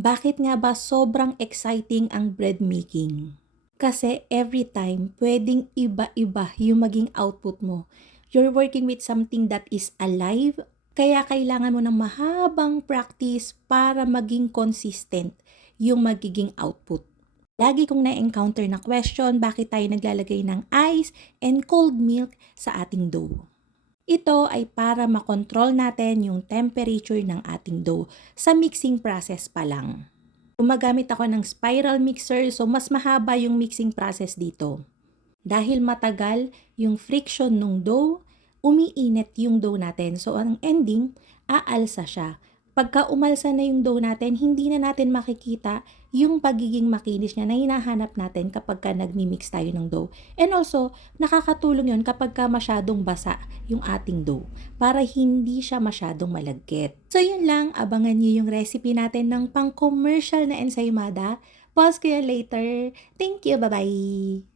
Bakit nga ba sobrang exciting ang bread making? Kasi every time, pwedeng iba-iba yung maging output mo. You're working with something that is alive, kaya kailangan mo ng mahabang practice para maging consistent yung magiging output. Lagi kong na-encounter na question, bakit tayo naglalagay ng ice and cold milk sa ating dough? Ito ay para makontrol natin yung temperature ng ating dough sa mixing process pa lang. Gumagamit ako ng spiral mixer, so mas mahaba yung mixing process dito. Dahil matagal yung friction ng dough, umiinit yung dough natin. So ang ending, aalsa siya. Pagka umalsa na yung dough natin, hindi na natin makikita yung pagiging makinis niya na hinahanap natin kapag ka nagmi-mix tayo ng dough. And also, nakakatulong yun kapag ka masyadong basa yung ating dough para hindi siya masyadong malagkit. So yun lang, abangan niyo yung recipe natin ng pang-commercial na ensaymada. Pause ko yan later. Thank you, bye-bye!